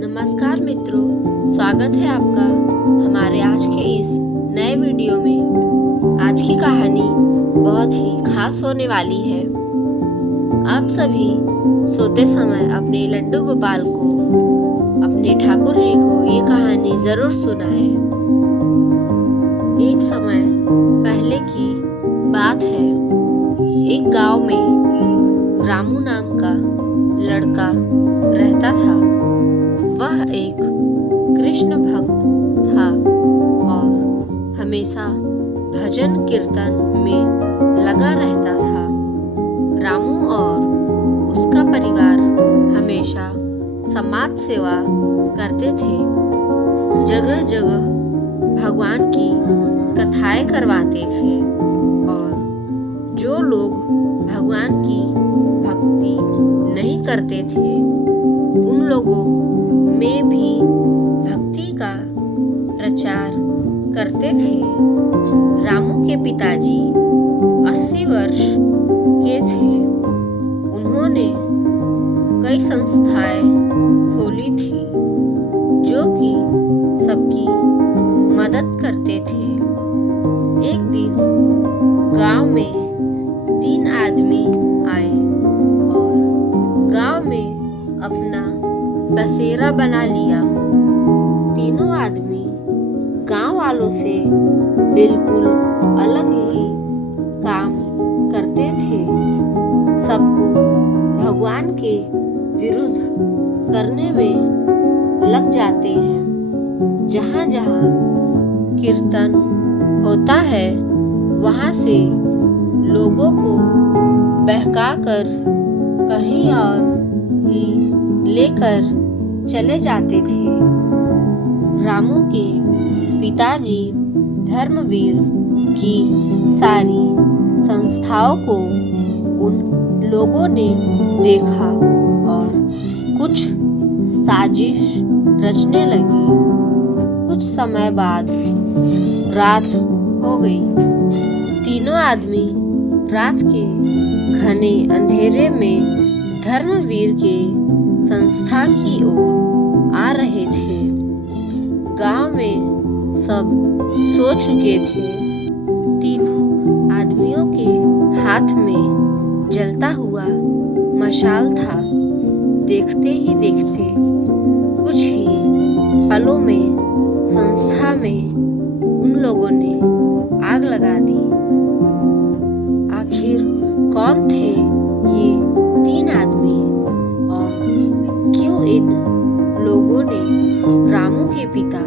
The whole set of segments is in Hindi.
नमस्कार मित्रों, स्वागत है आपका हमारे आज के इस नए वीडियो में। आज की कहानी बहुत ही खास होने वाली है। आप सभी सोते समय अपने लड्डू गोपाल को, अपने ठाकुर जी को ये कहानी जरूर सुनाएं। एक समय पहले की बात है। एक गांव में रामू नाम का लड़का रहता था। वह एक कृष्ण भक्त था और हमेशा भजन कीर्तन में लगा रहता था। रामू और उसका परिवार हमेशा समाज सेवा करते थे। जगह जगह भगवान की कथाएं करवाते थे और जो लोग भगवान की भक्ति नहीं करते थे उन लोगों में भी भक्ति का प्रचार करते थे। रामू के पिताजी 80 वर्ष के थे। उन्होंने कई संस्थाएं खोली थी जो कि सबकी मदद करते थे। एक दिन गांव में 3 आदमी आए और गांव में अपना बसेरा बना लिया। तीनों आदमी गांव वालों से बिल्कुल अलग ही काम करते थे। सबको भगवान के विरुद्ध करने में लग जाते हैं। जहाँ जहाँ कीर्तन होता है वहाँ से लोगों को बहकाकर कहीं और ही लेकर चले जाते थे। रामू के पिताजी धर्मवीर की सारी संस्थाओं को उन लोगों ने देखा और कुछ साजिश रचने लगी। कुछ समय बाद रात हो गई। तीनों आदमी रात के घने अंधेरे में धर्मवीर के संस्था की ओर आ रहे थे। गांव में सब सो चुके थे। तीनों आदमियों के हाथ में जलता हुआ मशाल था। देखते ही देखते कुछ ही पलों में संस्था में उन लोगों ने आग लगा दी। आखिर कौन थे ये 3 आदमी और क्यों इन लोगों ने रामू के पिता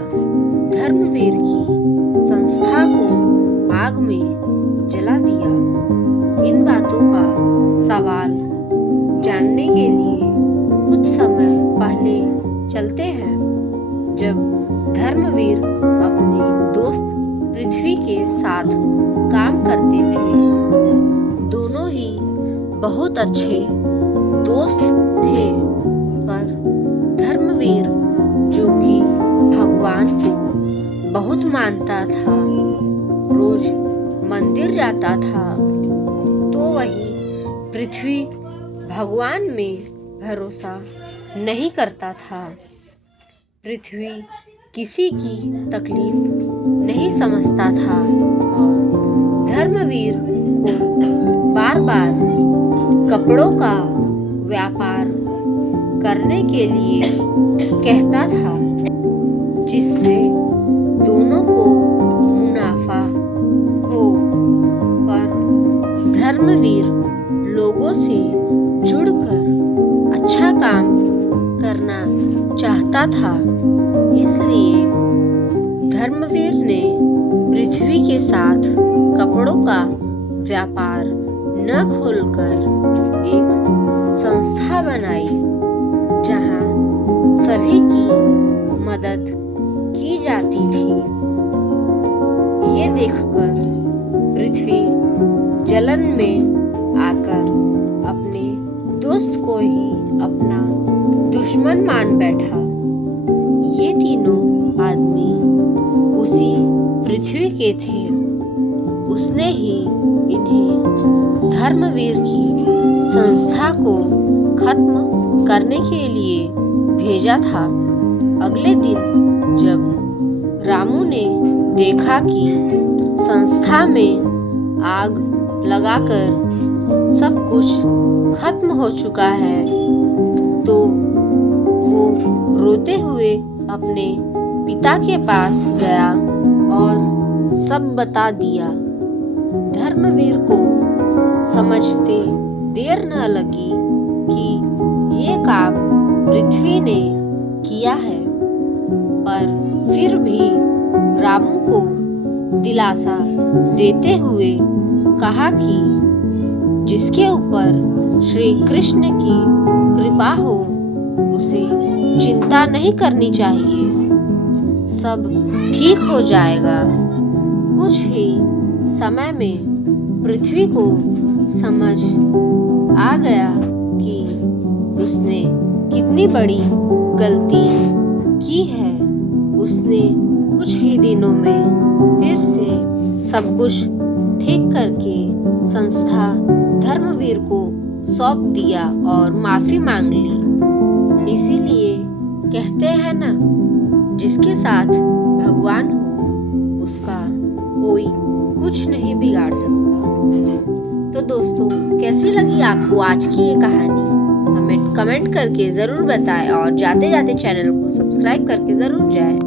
धर्मवीर की संस्था को आग में जला दिया? इन बातों का सवाल जानने के लिए कुछ समय पहले चलते हैं, जब धर्मवीर अपने दोस्त पृथ्वी के साथ काम करते थे। दोनों ही बहुत अच्छे दोस्त थे, पर धर्मवीर जो कि भगवान को बहुत मानता था, रोज मंदिर जाता था, तो वही पृथ्वी भगवान में भरोसा नहीं करता था। पृथ्वी किसी की तकलीफ नहीं समझता था और धर्मवीर को बार बार कपड़ों का व्यापार करने के लिए कहता था, जिससे दोनों को मुनाफा हो। पर धर्मवीर लोगों से जुड़कर अच्छा काम करना चाहता था। इसलिए धर्मवीर ने पृथ्वी के साथ कपड़ों का व्यापार न खोलकर एक संस्था बनाई, जहां सभी की मदद की जाती थी। ये देखकर पृथ्वी जलन में आकर अपने दोस्त को ही अपना दुश्मन मान बैठा। ये तीनों आदमी उसी पृथ्वी के थे। उसने ही इन्हें धर्मवीर की संस्था को खत्म करने के लिए भेजा था। अगले दिन जब रामू ने देखा कि संस्था में आग लगाकर सब कुछ खत्म हो चुका है, तो वो रोते हुए अपने पिता के पास गया और सब बता दिया। धर्मवीर को समझते देर न लगी कि ये काम पृथ्वी ने किया है, पर फिर भी रामू को दिलासा देते हुए कहा कि जिसके ऊपर श्री कृष्ण की कृपा हो उसे चिंता नहीं करनी चाहिए, सब ठीक हो जाएगा। कुछ ही समय में पृथ्वी को समझ आ गया कि उसने कितनी बड़ी गलती की है। उसने कुछ ही दिनों में फिर से सब कुछ ठीक करके संस्था धर्मवीर को सौंप दिया और माफी मांग ली। इसीलिए कहते हैं ना, जिसके साथ भगवान हो उसका कोई कुछ नहीं बिगाड़ सकता। तो दोस्तों, कैसी लगी आपको आज की ये कहानी? हमें कमेंट करके ज़रूर बताएं और जाते जाते चैनल को सब्सक्राइब करके ज़रूर जाएं।